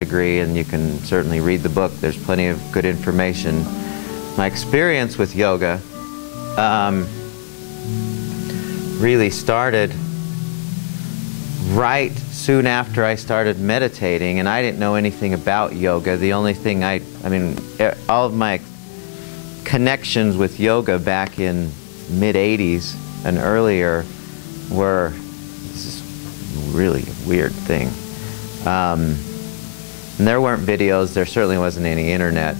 degree, and you can certainly read the book. There's plenty of good information. My experience with yoga really started right soon after I started meditating, and I didn't know anything about yoga. The only thing I mean, all of my connections with yoga back in mid-80s and earlier were, this is really a weird thing. And there weren't videos, there certainly wasn't any internet.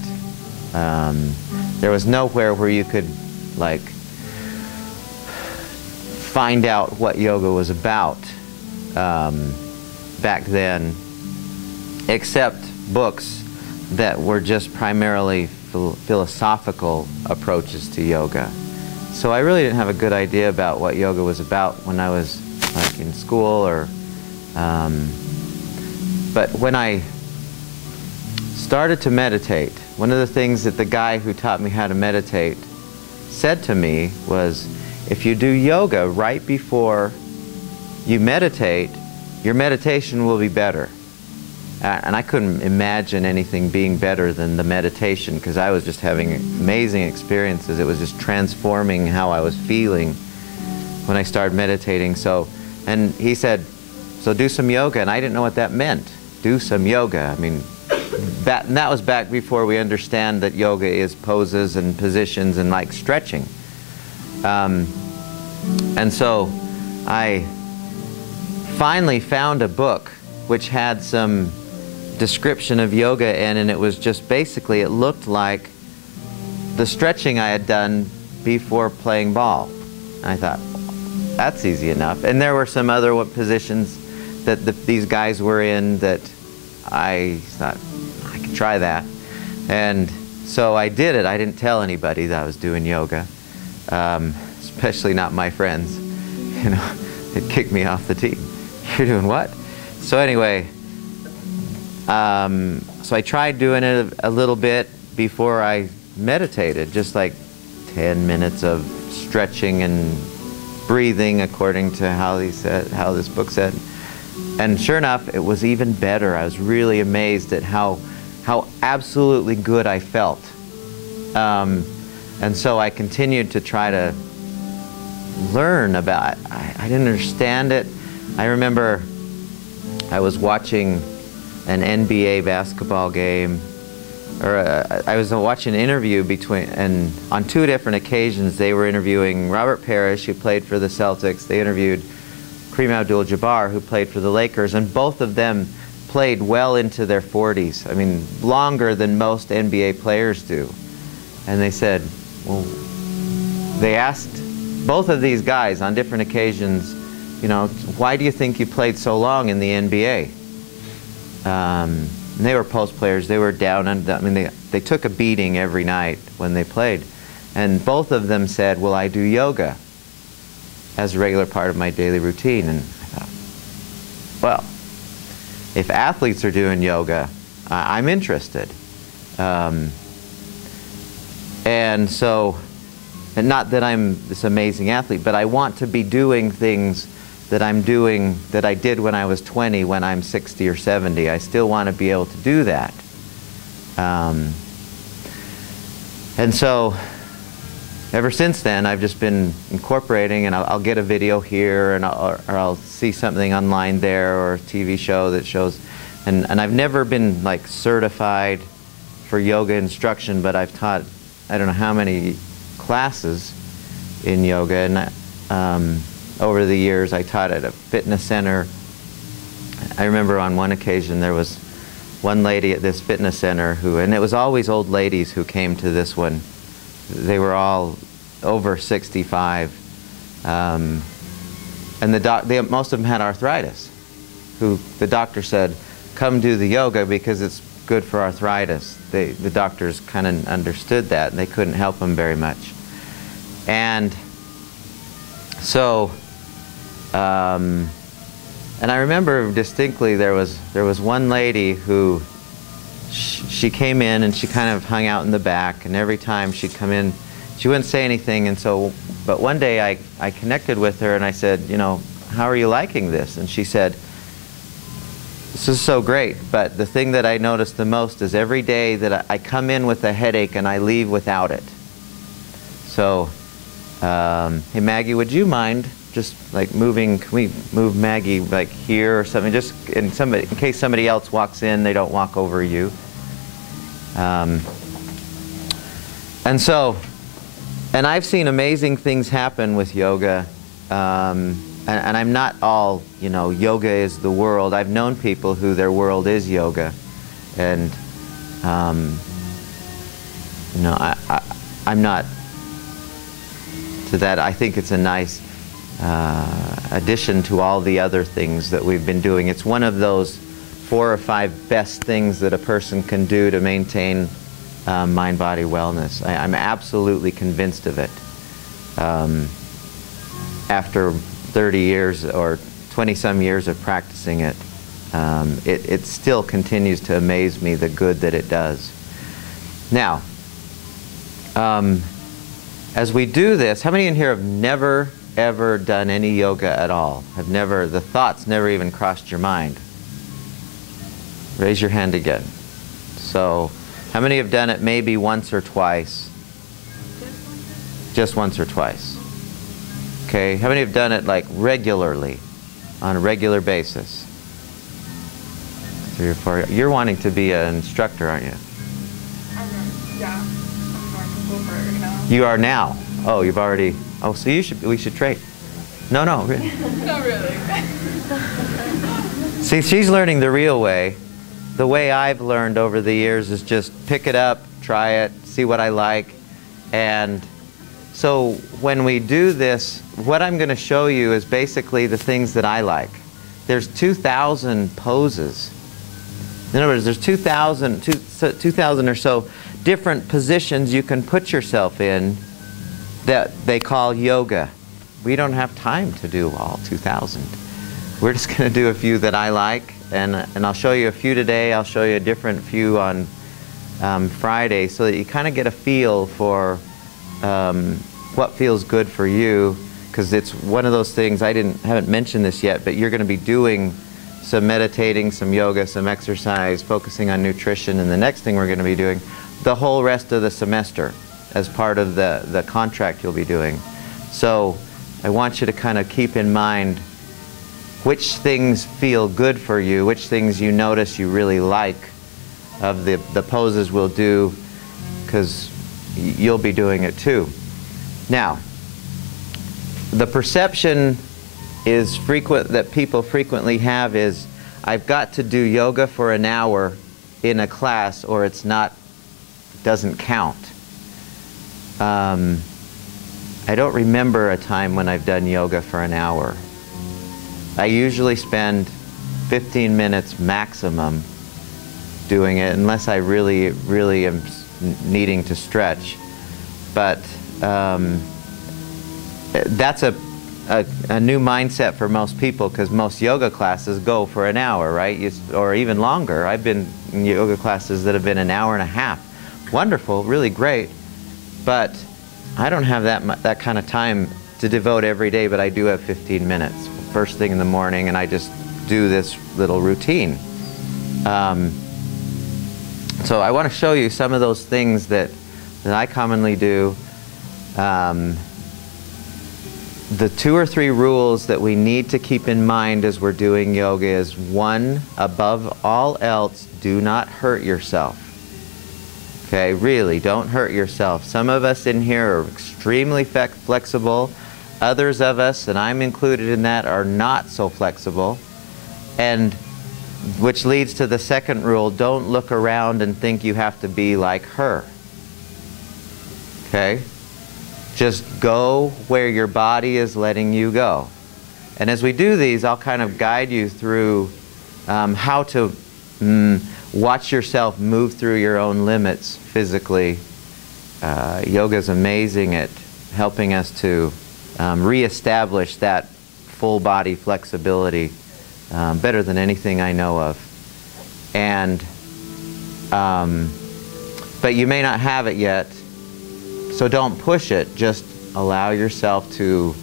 There was nowhere where you could, like, find out what yoga was about back then, except books that were just primarily philosophical approaches to yoga. So I really didn't have a good idea about what yoga was about when I was, like, in school, or but when I started to meditate, one of the things that the guy who taught me how to meditate said to me was, if you do yoga right before you meditate, your meditation will be better. And I couldn't imagine anything being better than the meditation, because I was just having amazing experiences. It was just transforming how I was feeling when I started meditating. And he said, so do some yoga, and I didn't know what that meant. Do some yoga. I mean, and that was back before we understand that yoga is poses and positions and, like, stretching. And so I finally found a book which had some description of yoga in, and it was just basically, it looked like the stretching I had done before playing ball. And I thought, that's easy enough. And there were some other positions that these guys were in that I thought, I could try that. And so I did it. I didn't tell anybody that I was doing yoga, especially not my friends. You know, they'd kick me off the team. You're doing what? So anyway, so I tried doing it a little bit before I meditated, just like 10 minutes of stretching and breathing according to how this book said. And sure enough, it was even better. I was really amazed at how absolutely good I felt. And so I continued to try to learn about it. I didn't understand it. I remember I was watching an NBA basketball game, or I was watching an interview and on two different occasions they were interviewing Robert Parrish, who played for the Celtics. They interviewed Kareem Abdul-Jabbar, who played for the Lakers, and both of them played well into their 40s. I mean, longer than most NBA players do. And they said, well, they asked both of these guys on different occasions, you know, why do you think you played so long in the NBA? And they were post players. They were down, and I mean, they took a beating every night when they played. And both of them said, well, I do yoga as a regular part of my daily routine. And I thought, well, if athletes are doing yoga, I'm interested. And so, and not that I'm this amazing athlete, but I want to be doing things that I'm doing, that I did when I was 20, when I'm 60 or 70. I still want to be able to do that. And so, ever since then, I've just been incorporating, and I'll get a video here, and or I'll see something online there, or a TV show that shows, and I've never been, like, certified for yoga instruction, but I've taught, I don't know how many classes in yoga, and over the years I taught at a fitness center. I remember on one occasion there was one lady at this fitness center who, and it was always old ladies who came to this one. They were all over 65, and most of them had arthritis. Who the doctor said, "Come do the yoga because it's good for arthritis." The doctors kind of understood that, and they couldn't help them very much. And so, and I remember distinctly there was one lady who she came in and she kind of hung out in the back, and every time she'd come in, she wouldn't say anything. And so, but one day I connected with her and I said, you know, how are you liking this? And she said, this is so great, but the thing that I notice the most is every day that I come in with a headache and I leave without it. So, hey Maggie, would you mind just like moving, can we move Maggie like here or something, just in case somebody else walks in, they don't walk over you. And I've seen amazing things happen with yoga, and I'm not all, you know, yoga is the world. I've known people who their world is yoga, and you know, I'm not to that. I think it's a nice addition to all the other things that we've been doing. It's one of those 4 or 5 best things that a person can do to maintain mind-body wellness. I'm absolutely convinced of it. After 30 years or 20-some years of practicing it, it still continues to amaze me the good that it does. Now, as we do this, how many in here have never ever done any yoga at all? Have never, the thoughts never even crossed your mind? Raise your hand again. So, how many have done it maybe once or twice? Just once or twice. Okay, how many have done it like regularly, on a regular basis? 3 or 4. You're wanting to be an instructor, aren't you? Yeah. I'm going to go for it now. You are now? Oh, you've already, oh, so we should trade. No, really. Not really. See, she's learning the real way. The way I've learned over the years is just pick it up, try it, see what I like. And so when we do this, what I'm going to show you is basically the things that I like. There's 2,000 poses. In other words, there's 2,000 or so different positions you can put yourself in that they call yoga. We don't have time to do all 2,000. We're just going to do a few that I like, and I'll show you a few today. I'll show you a different few on Friday, so that you kind of get a feel for what feels good for you, because it's one of those things. I haven't mentioned this yet, but you're going to be doing some meditating, some yoga, some exercise, focusing on nutrition, and the next thing we're going to be doing the whole rest of the semester as part of the contract you'll be doing. So I want you to kind of keep in mind which things feel good for you, which things you notice you really like of the poses we'll do, because you'll be doing it too. Now, the perception is that people frequently have is, I've got to do yoga for an hour in a class or it's doesn't count. I don't remember a time when I've done yoga for an hour. I usually spend 15 minutes maximum doing it, unless I really, really am needing to stretch. But that's a new mindset for most people, because most yoga classes go for an hour, right? Or even longer. I've been in yoga classes that have been an hour and a half. Wonderful, really great, but I don't have that kind of time to devote every day, but I do have 15 minutes first thing in the morning, and I just do this little routine. So I want to show you some of those things that I commonly do. The 2 or 3 rules that we need to keep in mind as we're doing yoga is, 1, above all else, do not hurt yourself. Okay, really, don't hurt yourself. Some of us in here are extremely flexible. Others of us, and I'm included in that, are not so flexible. And which leads to the second rule, don't look around and think you have to be like her. Okay? Just go where your body is letting you go. And as we do these, I'll kind of guide you through how to watch yourself move through your own limits physically. Yoga is amazing at helping us to reestablish that full body flexibility better than anything I know of. And but you may not have it yet, so don't push it. Just allow yourself to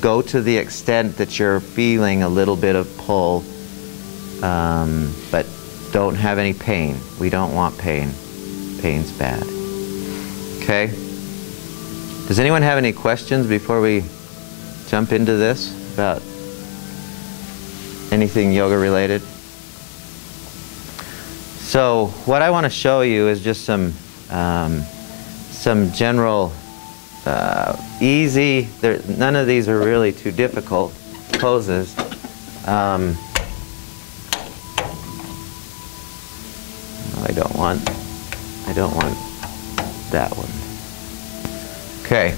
go to the extent that you're feeling a little bit of pull but don't have any pain. We don't want pain. Pain's bad. Okay? Does anyone have any questions before we jump into this about anything yoga related? So what I want to show you is just some general easy, none of these are really too difficult poses. I don't want that one. Okay.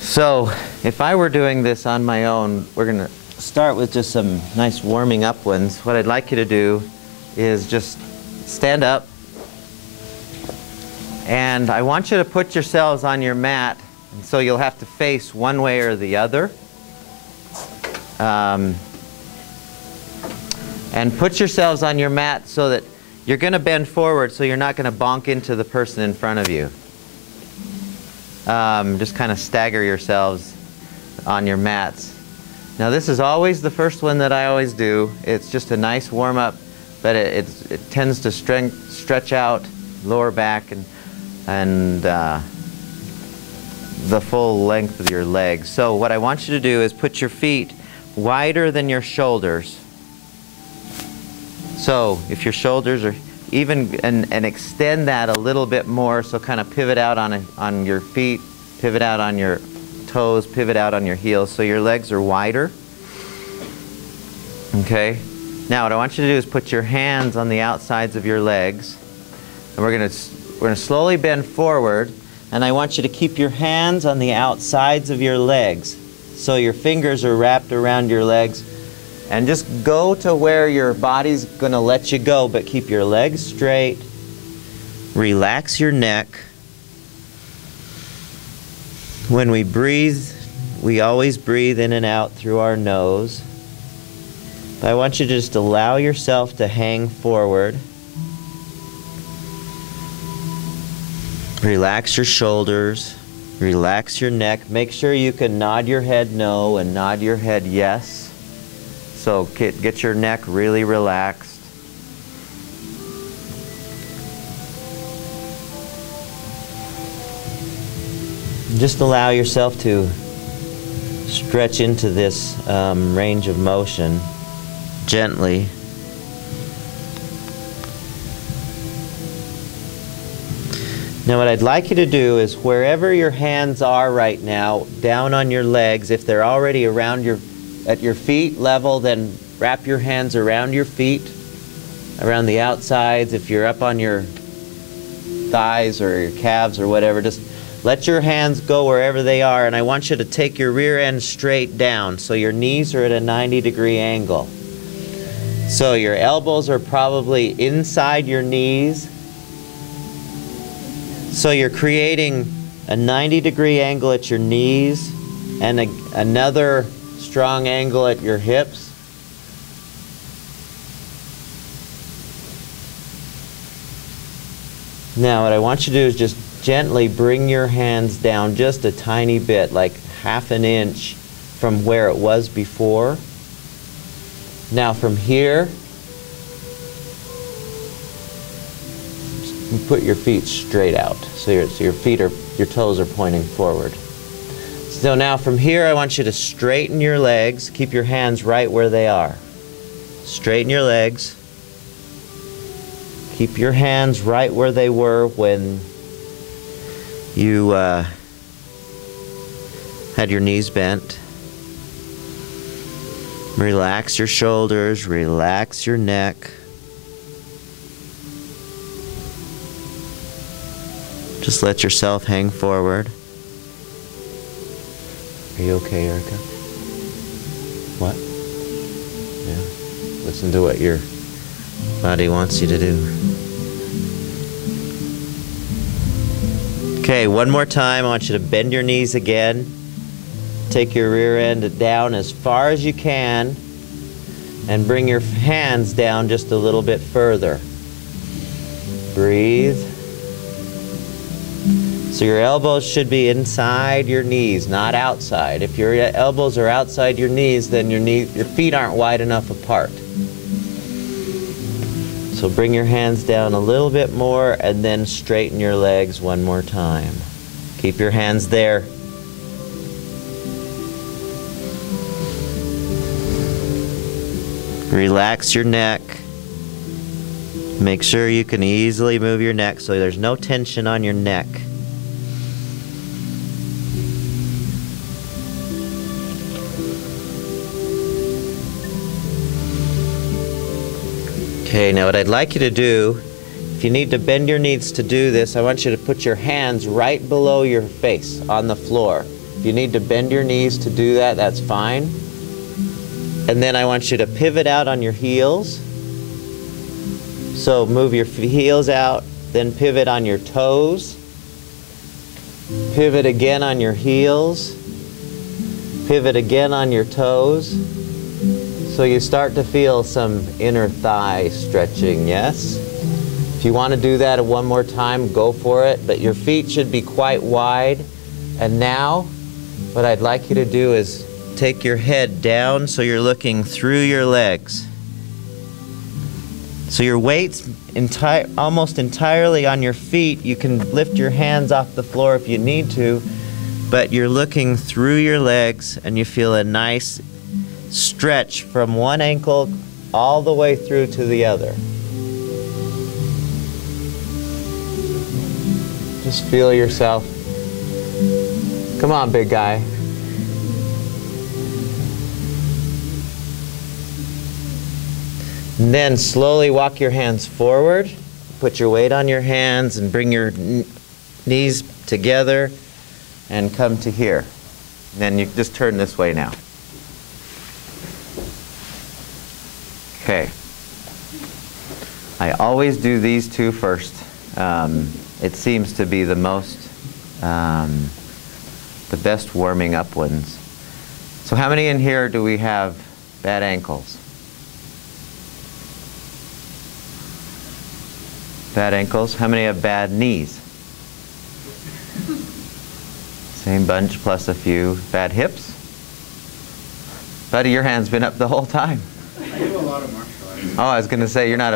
So if I were doing this on my own, we're going to start with just some nice warming up ones. What I'd like you to do is just stand up, and I want you to put yourselves on your mat, and so you'll have to face one way or the other. And put yourselves on your mat so that you're going to bend forward, so you're not going to bonk into the person in front of you. Just kind of stagger yourselves on your mats. Now this is always the first one that I always do. It's just a nice warm-up, but it tends to stretch out lower back and the full length of your legs. So what I want you to do is put your feet wider than your shoulders. So if your shoulders are even, and extend that a little bit more, so kind of pivot out on your feet, pivot out on your toes, pivot out on your heels, so your legs are wider. Okay? Now what I want you to do is put your hands on the outsides of your legs, and we're going to slowly bend forward, and I want you to keep your hands on the outsides of your legs, so your fingers are wrapped around your legs, and just go to where your body's going to let you go, but keep your legs straight. Relax your neck. When we breathe, we always breathe in and out through our nose. But I want you to just allow yourself to hang forward. Relax your shoulders. Relax your neck. Make sure you can nod your head no and nod your head yes. So get your neck really relaxed. Just allow yourself to stretch into this range of motion gently. Now what I'd like you to do is wherever your hands are right now, down on your legs, if they're already around at your feet level, then wrap your hands around your feet, around the outsides. If you're up on your thighs or your calves or whatever, just let your hands go wherever they are, and I want you to take your rear end straight down so your knees are at a 90-degree angle. So your elbows are probably inside your knees. So you're creating a 90-degree angle at your knees and another strong angle at your hips. Now what I want you to do is just gently bring your hands down just a tiny bit, like half an inch from where it was before. Now from here, you put your feet straight out, so your toes are pointing forward. So now from here, I want you to straighten your legs. Keep your hands right where they are. Straighten your legs. Keep your hands right where they were when you had your knees bent. Relax your shoulders, relax your neck. Just let yourself hang forward. Are you okay, Erica? What? Yeah. Listen to what your body wants you to do. Okay, one more time. I want you to bend your knees again. Take your rear end down as far as you can and bring your hands down just a little bit further. Breathe. So your elbows should be inside your knees, not outside. If your elbows are outside your knees, then your feet aren't wide enough apart. So bring your hands down a little bit more and then straighten your legs one more time. Keep your hands there. Relax your neck. Make sure you can easily move your neck so there's no tension on your neck. Okay, now what I'd like you to do, if you need to bend your knees to do this, I want you to put your hands right below your face on the floor. If you need to bend your knees to do that, that's fine. And then I want you to pivot out on your heels. So move your heels out, then pivot on your toes. Pivot again on your heels. Pivot again on your toes. So you start to feel some inner thigh stretching, yes? If you want to do that one more time, go for it, but your feet should be quite wide. And now, what I'd like you to do is take your head down so you're looking through your legs. So your weight's almost entirely on your feet. You can lift your hands off the floor if you need to, but you're looking through your legs and you feel a nice stretch from one ankle all the way through to the other. Just feel yourself. Come on, big guy. And then slowly walk your hands forward. Put your weight on your hands and bring your knees together and come to here. And then you just turn this way now. Okay. I always do these two first. It seems to be the best warming up ones. So how many in here do we have bad ankles? Bad ankles. How many have bad knees? Same bunch plus a few. Bad hips? Buddy, your hand's been up the whole time. I do a lot of martial arts. Oh, I was going to say, you're not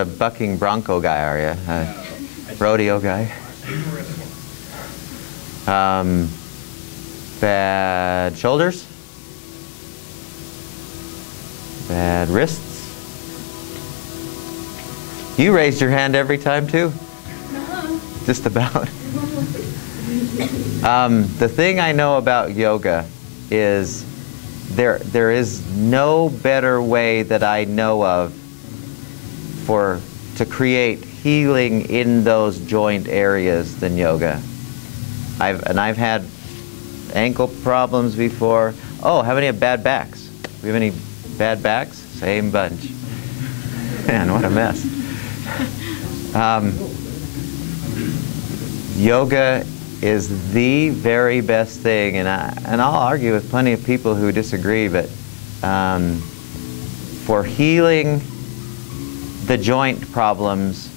a bucking bronco guy, are you? Rodeo guy? Bad shoulders? Bad wrists? You raised your hand every time too? Just about. The thing I know about yoga is there is no better way that I know of to create healing in those joint areas than yoga. I've had ankle problems before. Oh, how many have bad backs? Do we have any bad backs? Same bunch. Man, what a mess. Yoga is the very best thing, and I'll argue with plenty of people who disagree, but for healing the joint problems,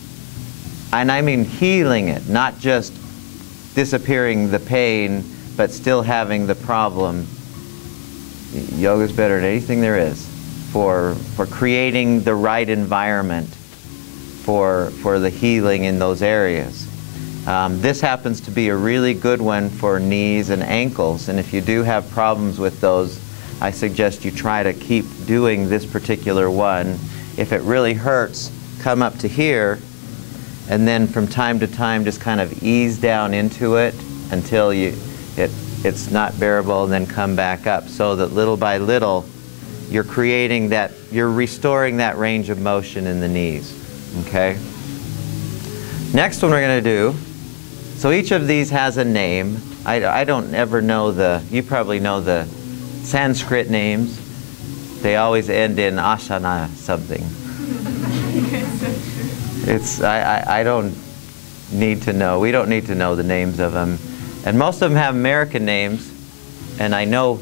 and I mean healing it, not just disappearing the pain, but still having the problem, yoga's better than anything there is for creating the right environment for the healing in those areas. This happens to be a really good one for knees and ankles, and if you do have problems with those, I suggest you try to keep doing this particular one. If it really hurts, come up to here, and then from time to time just kind of ease down into it until it's not bearable, and then come back up, so that little by little you're restoring that range of motion in the knees. Okay? Next one we're going to do, so each of these has a name. I don't ever know you probably know the Sanskrit names. They always end in asana something. I don't need to know. We don't need to know the names of them. And most of them have American names, and I know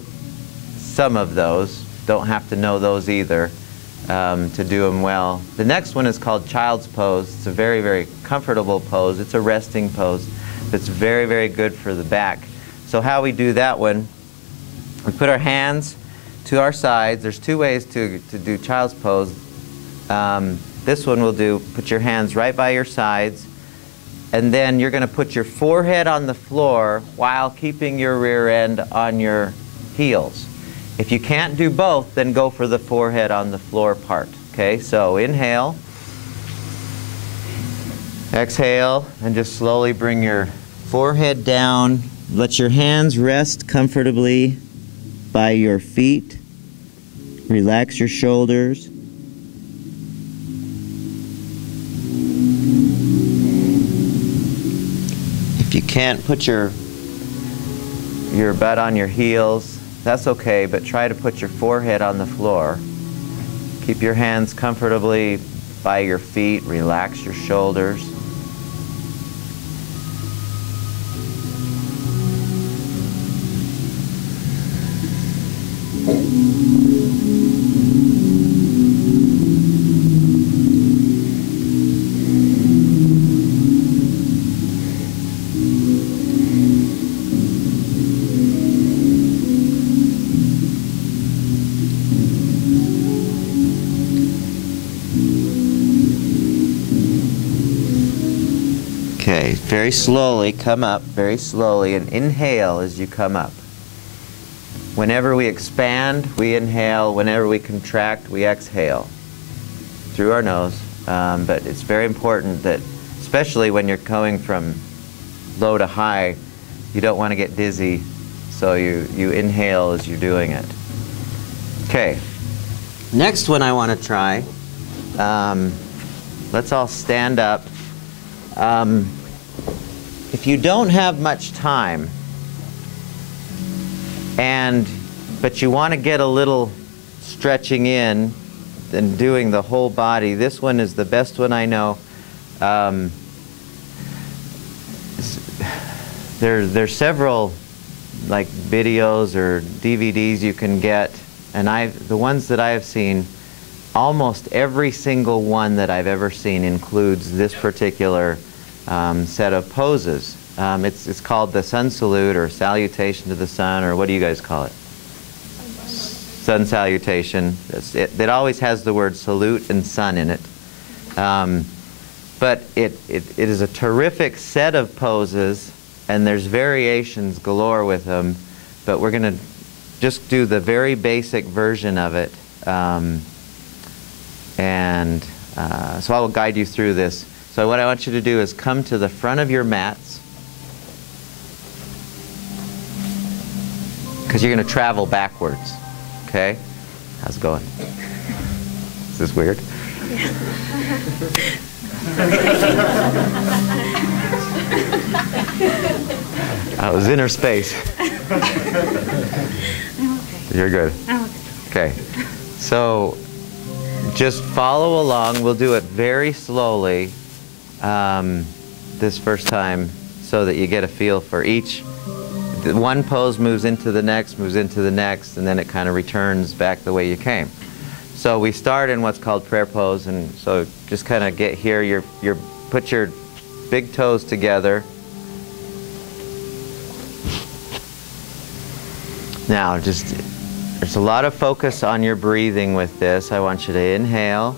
some of those. Don't have to know those either to do them well. The next one is called Child's Pose. It's a very, very comfortable pose. It's a resting pose. It's very, very good for the back. So how we do that one, we put our hands to our sides. There's two ways to do child's pose. This one we'll do, put your hands right by your sides, and then you're going to put your forehead on the floor while keeping your rear end on your heels. If you can't do both, then go for the forehead on the floor part. Okay, so inhale, exhale, and just slowly bring your forehead down. Let your hands rest comfortably by your feet. Relax your shoulders. If you can't put your butt on your heels, that's okay, but try to put your forehead on the floor. Keep your hands comfortably by your feet. Relax your shoulders. Okay, very slowly come up, very slowly, and inhale as you come up. Whenever we expand, we inhale. Whenever we contract, we exhale through our nose. But it's very important that, especially when you're going from low to high, you don't want to get dizzy, so you inhale as you're doing it. Okay, next one I want to try. Let's all stand up. If you don't have much time, but you want to get a little stretching in and doing the whole body, this one is the best one I know. There's several like videos or DVDs you can get, and the ones that I have seen, almost every single one that I've ever seen includes this particular set of poses. It's called the sun salute or salutation to the sun, or what do you guys call it? Sun salutation. It always has the word salute and sun in it. But it is a terrific set of poses, and there's variations galore with them, but we're going to just do the very basic version of it. So I will guide you through this. So what I want you to do is come to the front of your mats, because you're going to travel backwards. Okay? How's it going? Is this weird? That was inner space. You're good. Okay. So just follow along. We'll do it very slowly this first time so that you get a feel for each. One pose moves into the next, and then it kind of returns back the way you came. So we start in what's called prayer pose, and so just kind of get here. Put your big toes together. Now, there's a lot of focus on your breathing with this. I want you to inhale,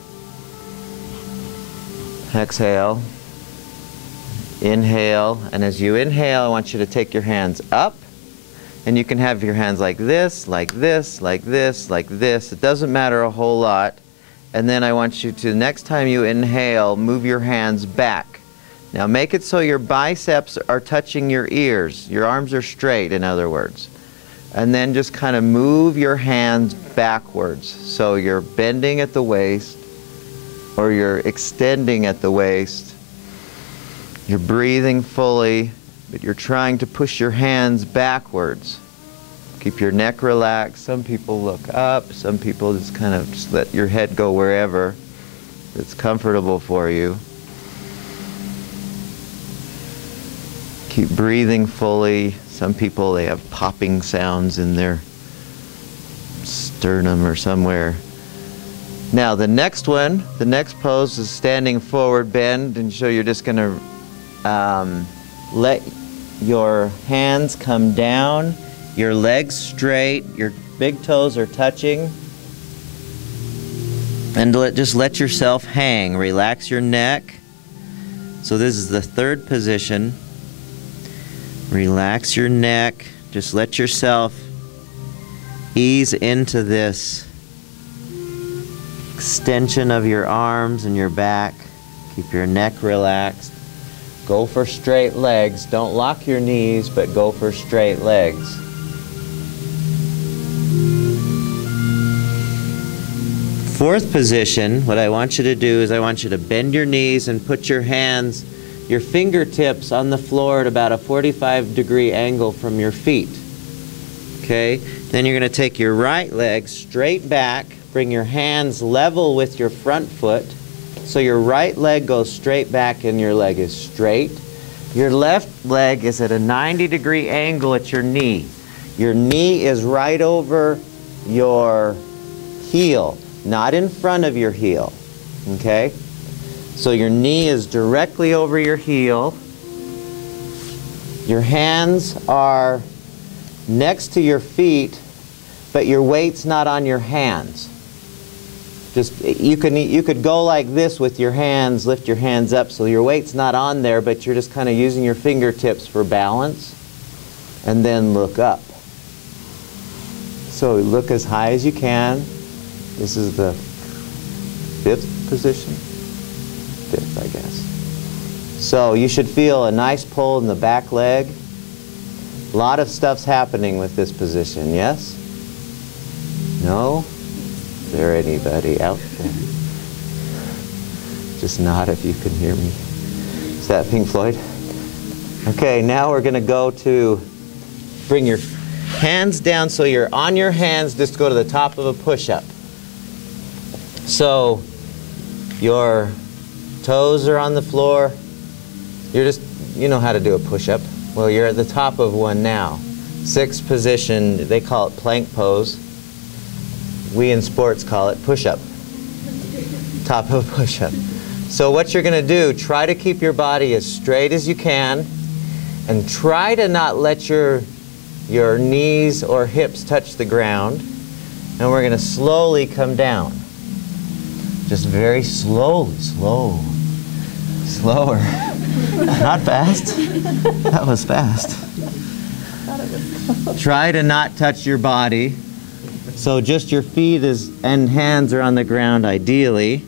exhale, inhale, and as you inhale, I want you to take your hands up, and you can have your hands like this, like this, like this, like this. It doesn't matter a whole lot. And then I want you to, next time you inhale, move your hands back. Now make it so your biceps are touching your ears. Your arms are straight, in other words. And then just kind of move your hands backwards. So you're bending at the waist, or you're extending at the waist. You're breathing fully, but you're trying to push your hands backwards. Keep your neck relaxed. Some people look up. Some people just kind of just let your head go wherever it's comfortable for you. Keep breathing fully. Some people, they have popping sounds in their sternum or somewhere. Now the next one, the next pose is standing forward bend, and so you're just going to let your hands come down, your legs straight, your big toes are touching. And just let yourself hang. Relax your neck. So this is the third position. Relax your neck. Just let yourself ease into this extension of your arms and your back. Keep your neck relaxed. Go for straight legs. Don't lock your knees, but go for straight legs. Fourth position, what I want you to do is I want you to bend your knees and put your hands, your fingertips on the floor at about a 45-degree angle from your feet. Okay? Then you're going to take your right leg straight back, bring your hands level with your front foot. So your right leg goes straight back and your leg is straight. Your left leg is at a 90-degree angle at your knee. Your knee is right over your heel, not in front of your heel. Okay? So your knee is directly over your heel. Your hands are next to your feet, but your weight's not on your hands. Just you could go like this with your hands, lift your hands up so your weight's not on there, but you're just kind of using your fingertips for balance. And then look up. So look as high as you can. This is the fifth position. Fifth, I guess. So you should feel a nice pull in the back leg. A lot of stuff's happening with this position, yes? No? Is there anybody out there? Just nod if you can hear me. Is that Pink Floyd? Okay, now we're going to go to bring your hands down so you're on your hands. Just go to the top of a push-up. So your toes are on the floor. You know how to do a push-up. Well, you're at the top of one now. Sixth position, they call it plank pose. We in sports call it push-up. Top of a push-up. So what you're going to do, try to keep your body as straight as you can, and try to not let your knees or hips touch the ground. And we're going to slowly come down. Just very slowly, slower. Not fast. That was fast. Try to not touch your body. So just your feet and hands are on the ground ideally.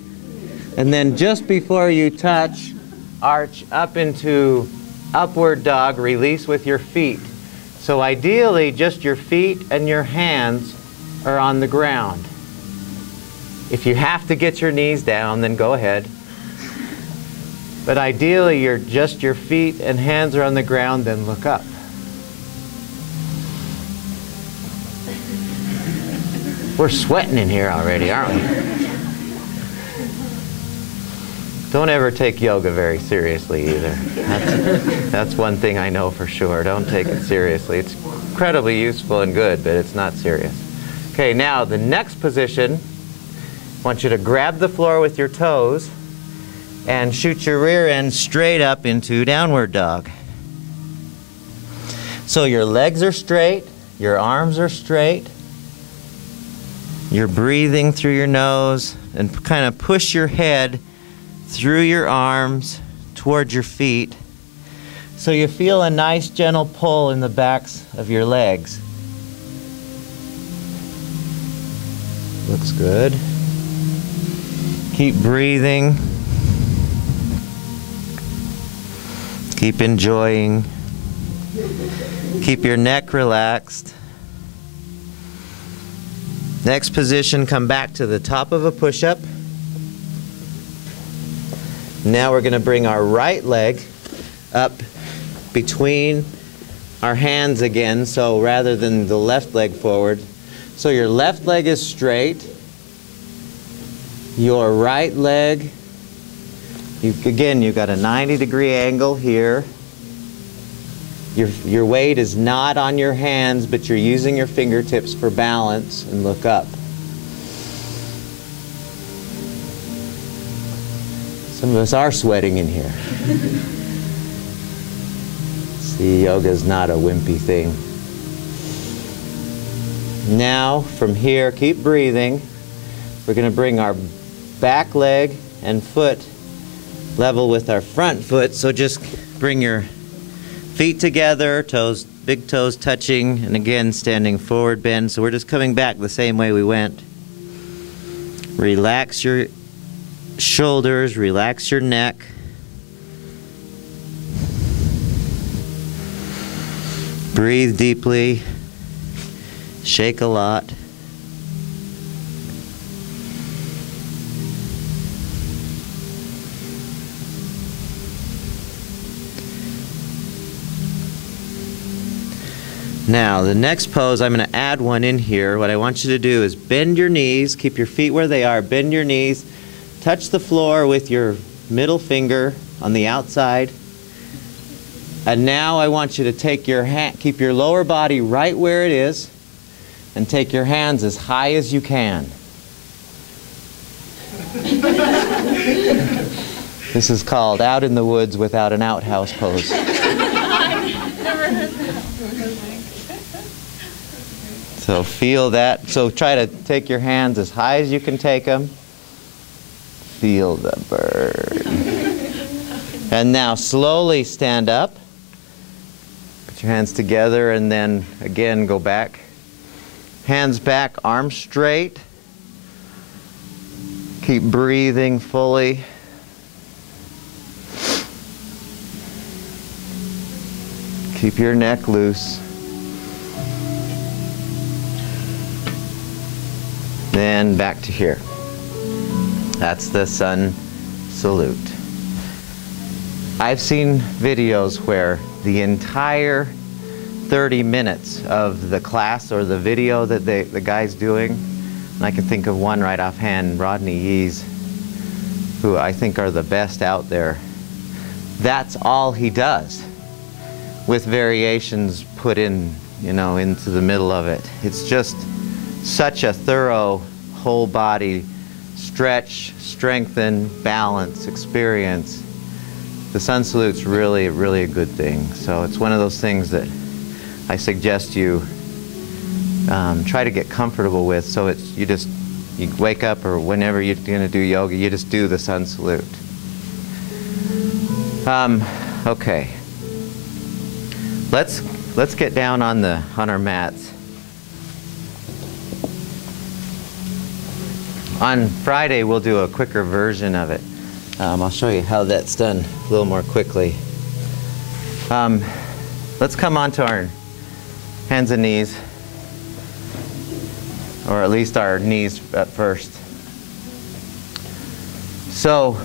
And then just before you touch, arch up into upward dog, release with your feet. So ideally just your feet and your hands are on the ground. If you have to get your knees down, then go ahead. But ideally just your feet and hands are on the ground, then look up. We're sweating in here already, aren't we? Don't ever take yoga very seriously either. That's one thing I know for sure. Don't take it seriously. It's incredibly useful and good, but it's not serious. Okay, now the next position, I want you to grab the floor with your toes and shoot your rear end straight up into downward dog. So your legs are straight, your arms are straight. You're breathing through your nose and kind of push your head through your arms towards your feet. So you feel a nice gentle pull in the backs of your legs. Looks good. Keep breathing. Keep enjoying. Keep your neck relaxed. Next position, come back to the top of a push-up. Now we're going to bring our right leg up between our hands again, so rather than the left leg forward. So your left leg is straight. Your right leg, again, you've got a 90-degree angle here. Your weight is not on your hands, but you're using your fingertips for balance, and look up. Some of us are sweating in here. See, yoga is not a wimpy thing. Now, from here, keep breathing. We're going to bring our back leg and foot level with our front foot. So just bring your feet together, toes, big toes touching, and again, standing forward bend. So we're just coming back the same way we went. Relax your shoulders, relax your neck. Breathe deeply, shake a lot. Now, the next pose, I'm going to add one in here. What I want you to do is bend your knees, keep your feet where they are, bend your knees, touch the floor with your middle finger on the outside. And now I want you to take your hand, keep your lower body right where it is, and take your hands as high as you can. This is called out in the woods without an outhouse pose. So feel that. So try to take your hands as high as you can take them. Feel the bird. And now slowly stand up. Put your hands together and then again go back. Hands back, arms straight. Keep breathing fully. Keep your neck loose. Then back to here. That's the sun salute. I've seen videos where the entire 30 minutes of the class or the video that the guy's doing, and I can think of one right offhand, Rodney Yees, who I think are the best out there. That's all he does, with variations put in, you know, into the middle of it. It's just such a thorough whole body stretch, strengthen, balance experience. The sun salute's really, really a good thing. So it's one of those things that I suggest you try to get comfortable with. So it's you wake up or whenever you're going to do yoga, you just do the sun salute. Okay. Let's get down on our mats. On Friday, we'll do a quicker version of it. I'll show you how that's done a little more quickly. Let's come onto our hands and knees, or at least our knees at first. So,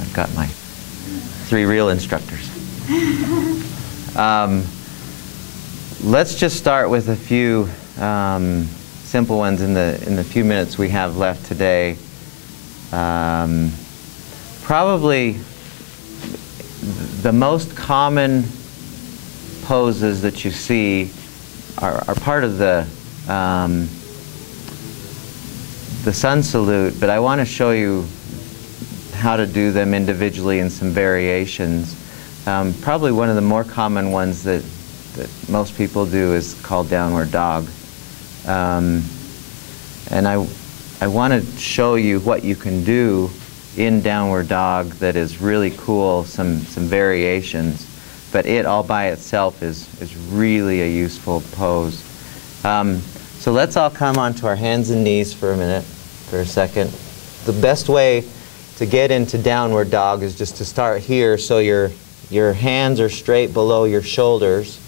I've got my 3 real instructors. Let's just start with a few simple ones in the few minutes we have left today. Probably the most common poses that you see are part of the sun salute, but I want to show you how to do them individually in some variations. Probably one of the more common ones that most people do is called downward dog. And I want to show you what you can do in downward dog that is really cool, some variations, but it all by itself is really a useful pose. So let's all come onto our hands and knees for a second. The best way to get into downward dog is just to start here, so your hands are straight below your shoulders.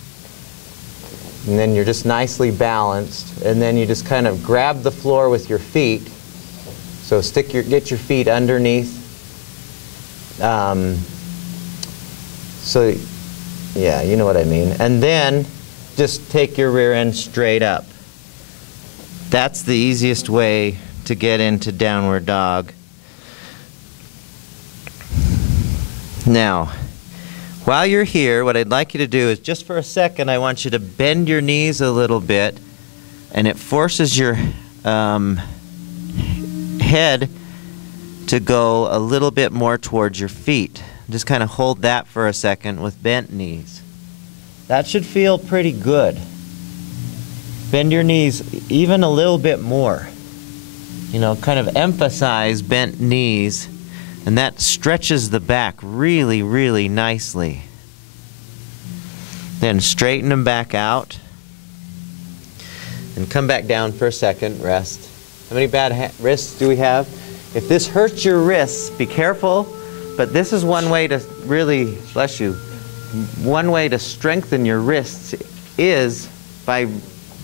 And then you're just nicely balanced, and then you just kind of grab the floor with your feet. So get your feet underneath. So yeah, you know what I mean. And then just take your rear end straight up. That's the easiest way to get into downward dog. Now, while you're here, what I'd like you to do is just for a second, I want you to bend your knees a little bit, and it forces your head to go a little bit more towards your feet. Just kind of hold that for a second with bent knees. That should feel pretty good. Bend your knees even a little bit more. You know, kind of emphasize bent knees, and that stretches the back really, really nicely. Then straighten them back out. And come back down for a second, rest. How many bad wrists do we have? If this hurts your wrists, be careful, but this is one way to really, bless you, one way to strengthen your wrists is by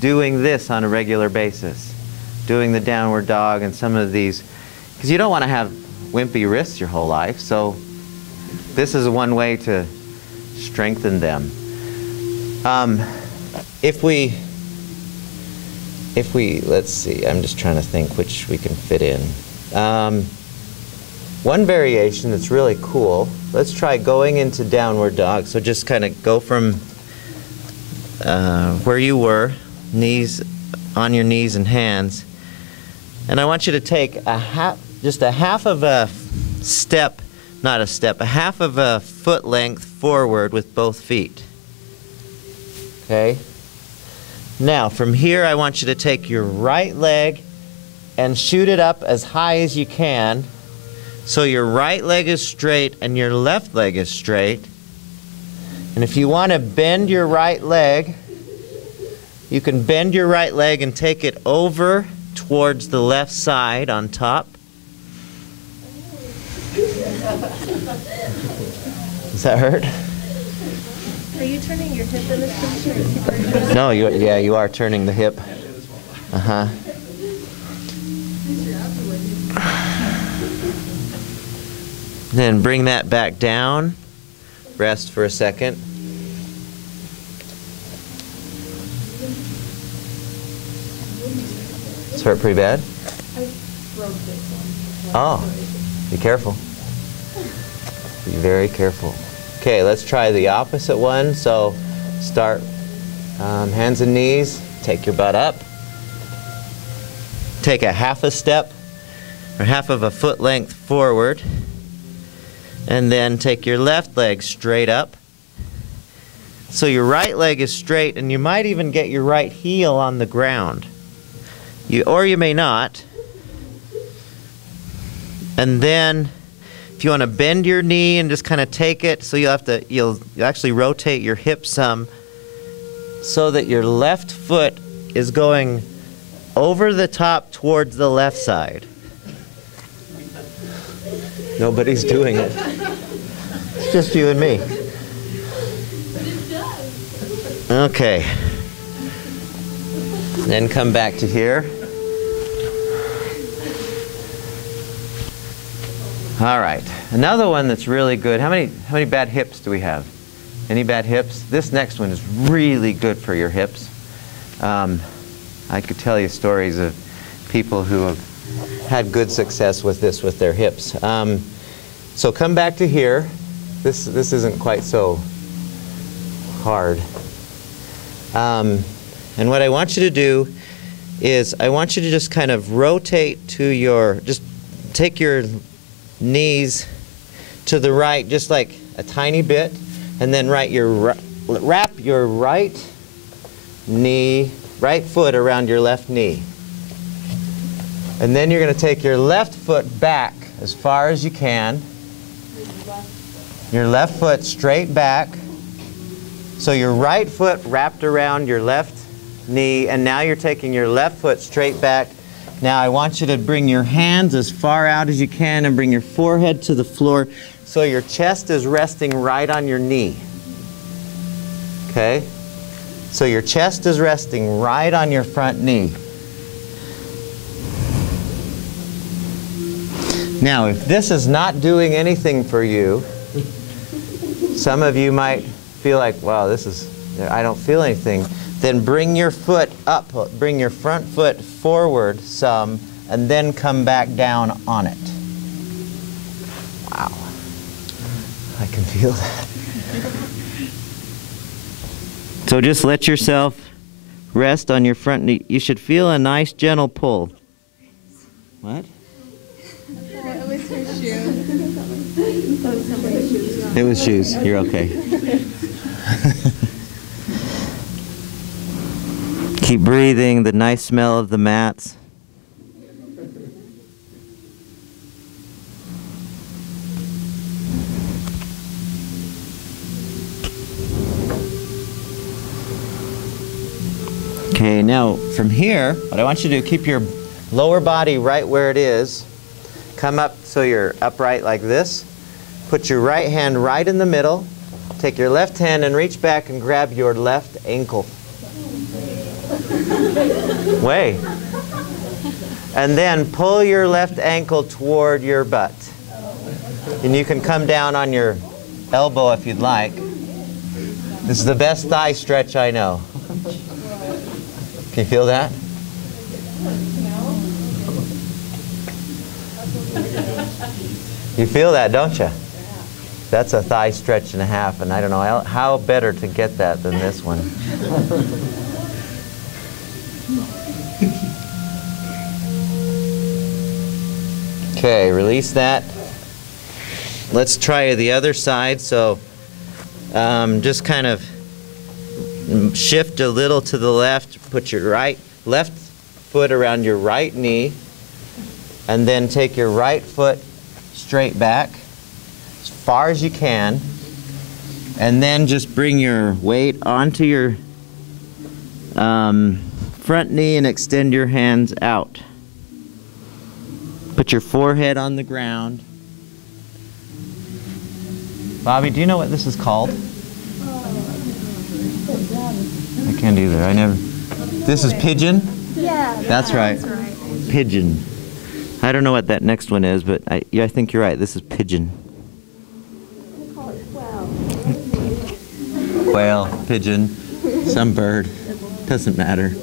doing this on a regular basis. Doing the downward dog and some of these, because you don't want to have wimpy wrists your whole life, so this is one way to strengthen them. If we, let's see, I'm just trying to think which we can fit in. One variation that's really cool, let's try going into downward dog. So just kind of go from where you were, knees on your knees and hands. And I want you to take just a half of a step, not a step, a half of a foot length forward with both feet. Okay? Now, from here, I want you to take your right leg and shoot it up as high as you can so your right leg is straight and your left leg is straight. And if you want to bend your right leg, you can bend your right leg and take it over towards the left side on top. Does that hurt? Are you turning your hip in this picture? No, yeah, you are turning the hip. Uh-huh. Then bring that back down. Rest for a second. It's hurt pretty bad? I broke this one. Oh, be careful. Be very careful. Okay, let's try the opposite one. So start hands and knees. Take your butt up. Take a half a step or half of a foot length forward. And then take your left leg straight up. So your right leg is straight, and you might even get your right heel on the ground. Or you may not. And then if you want to bend your knee and just kind of take it, so you'll actually rotate your hip some so that your left foot is going over the top towards the left side. Nobody's doing it. It's just you and me. Okay. Then come back to here. All right. Another one that's really good. How many bad hips do we have? Any bad hips? This next one is really good for your hips. I could tell you stories of people who have had good success with this with their hips. So come back to here. This isn't quite so hard. And what I want you to do is I want you to just kind of rotate to just take your knees to the right just like a tiny bit, and then wrap your right foot around your left knee. And then you're going to take your left foot back as far as you can. Your left foot straight back. So your right foot wrapped around your left knee, and now you're taking your left foot straight back. Now I want you to bring your hands as far out as you can and bring your forehead to the floor so your chest is resting right on your knee. Okay? So your chest is resting right on your front knee. Now, if this is not doing anything for you, some of you might feel like, wow, I don't feel anything. Then bring your foot up, bring your front foot forward some, and then come back down on it. Wow. I can feel that. So just let yourself rest on your front knee. You should feel a nice gentle pull. What? I was It was shoes. You're okay. Keep breathing, the nice smell of the mats. Okay, now from here, what I want you to do, keep your lower body right where it is. Come up so you're upright like this. Put your right hand right in the middle. Take your left hand and reach back and grab your left ankle. Way. And then pull your left ankle toward your butt. And you can come down on your elbow if you'd like. This is the best thigh stretch I know. Can you feel that? You feel that, don't you? That's a thigh stretch and a half, and I don't know how better to get that than this one. Okay, release that. Let's try the other side. So just kind of shift a little to the left. Put your left foot around your right knee, and then take your right foot straight back as far as you can, and then just bring your weight onto your front knee and extend your hands out. Put your forehead on the ground. Bobby, do you know what this is called? I can't either. I never. This is Pigeon? Yeah. That's right. Pigeon. I don't know what that next one is, but I think you're right. This is Pigeon. We call it quail. Quail, pigeon, some bird. Doesn't matter.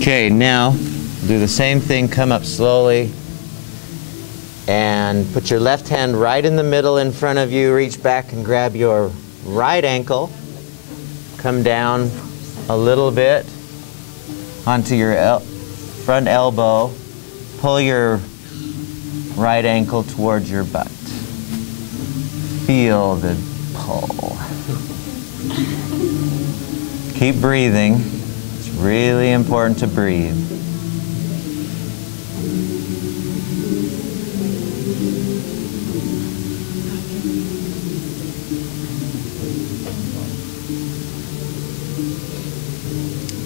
Okay, now do the same thing. Come up slowly and put your left hand right in the middle in front of you. Reach back and grab your right ankle. Come down a little bit onto your front elbow. Pull your right ankle towards your butt. Feel the pull. Keep breathing. Really important to breathe.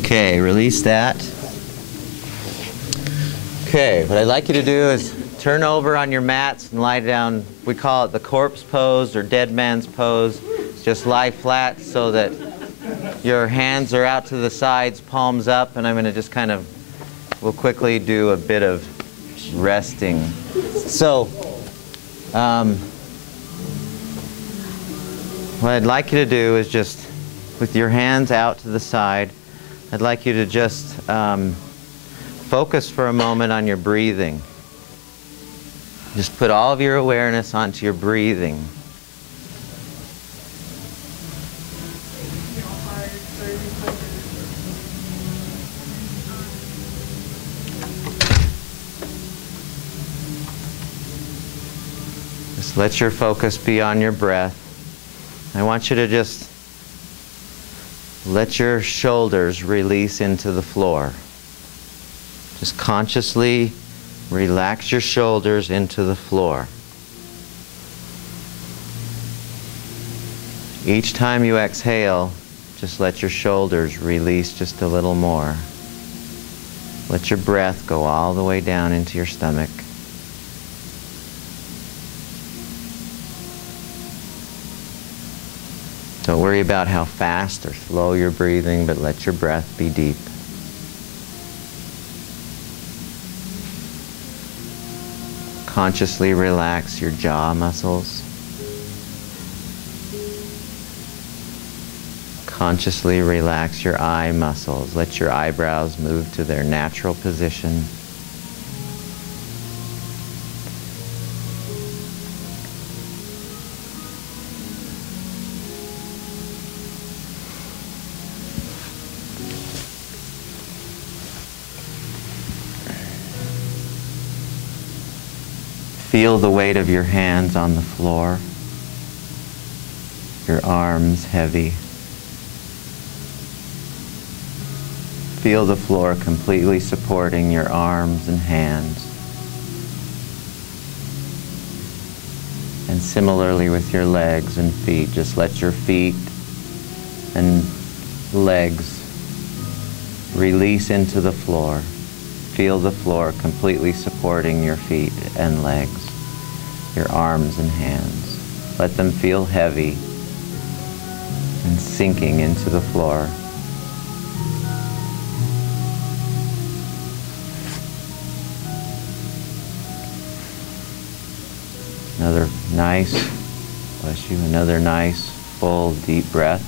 Okay, release that. Okay, what I'd like you to do is turn over on your mats and lie down. We call it the corpse pose or dead man's pose. Just lie flat so that your hands are out to the sides, palms up, and I'm going to just kind of, we'll quickly do a bit of resting. So, what I'd like you to do is just, with your hands out to the side, I'd like you to just focus for a moment on your breathing. Just put all of your awareness onto your breathing. Let your focus be on your breath. I want you to just let your shoulders release into the floor. Just consciously relax your shoulders into the floor. Each time you exhale, just let your shoulders release just a little more. Let your breath go all the way down into your stomach. Don't worry about how fast or slow you're breathing, but let your breath be deep. Consciously relax your jaw muscles. Consciously relax your eye muscles. Let your eyebrows move to their natural position. Feel the weight of your hands on the floor, your arms heavy. Feel the floor completely supporting your arms and hands. And similarly with your legs and feet, just let your feet and legs release into the floor. Feel the floor completely supporting your feet and legs, your arms and hands. Let them feel heavy and sinking into the floor. Another nice, bless you, another nice, full, deep breath.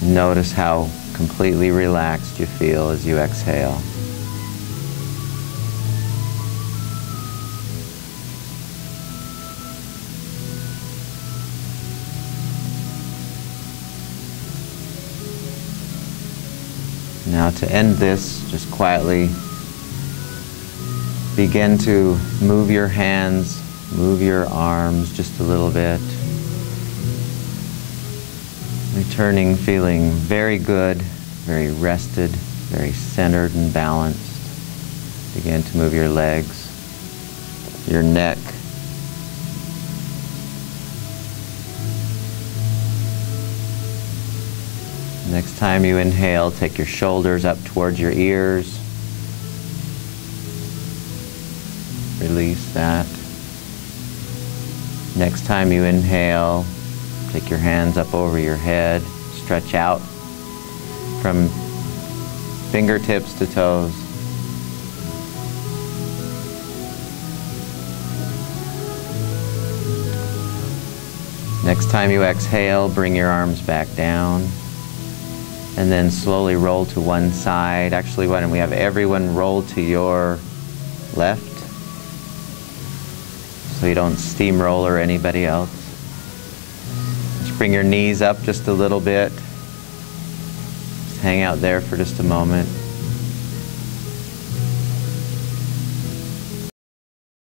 Notice how completely relaxed you feel as you exhale. Now to end this, just quietly begin to move your hands, move your arms just a little bit. Returning feeling very good, very rested, very centered and balanced. Begin to move your legs, your neck. Next time you inhale, take your shoulders up towards your ears. Release that. Next time you inhale, take your hands up over your head. Stretch out from fingertips to toes. Next time you exhale, bring your arms back down. And then slowly roll to one side. Actually, why don't we have everyone roll to your left so you don't steamroll or anybody else. Just bring your knees up just a little bit. Just hang out there for just a moment.